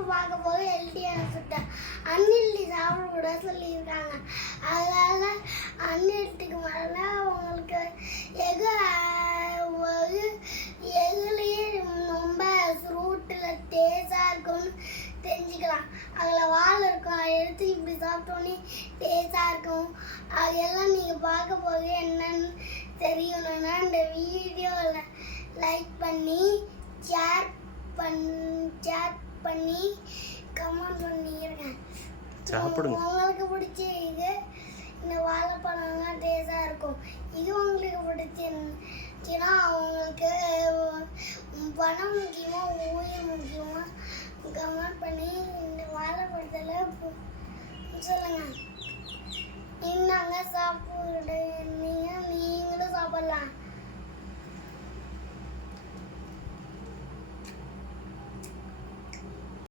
இப்போ பார்க்க போது ஹெல்த்தியான ஃபுட்டு. அன்ஹெல்தி சாப்பிடக்கூட சொல்லியிருக்காங்க. அதனால அன்ஹெல்த்திக்கு மேலே உங்களுக்கு எகுலேயே ரொம்ப ஃப்ரூட்டில் டேஸ்டாக இருக்கும்னு தெரிஞ்சுக்கலாம். அதில் வால் இருக்கும், அதை எடுத்து இப்படி சாப்பிட்டோன்னே டேஸ்டாக இருக்கும். அதெல்லாம் நீங்கள் பார்க்க போது என்னன்னு தெரியணும்னா இந்த வீடியோவில் லைக் பண்ணி ஷேர் பண்ணி கமெண்ட் பண்ணியிருக்கேன். சாப்பிடுங்க. உங்களுக்கு பிடிச்ச இது இந்த வாழைப்பழம்லாம் டேஸ்டாக இருக்கும். இது உங்களுக்கு பிடிச்சிருந்துச்சுன்னா உங்களுக்கு பணம் முக்கியமா உயிர் முக்கியமா கமெண்ட் பண்ணி இந்த வாழைப்பழத்தில் சொல்லுங்கள். இன்னாங்க சாப்பிடு, நீங்களும் சாப்பிடலாம்.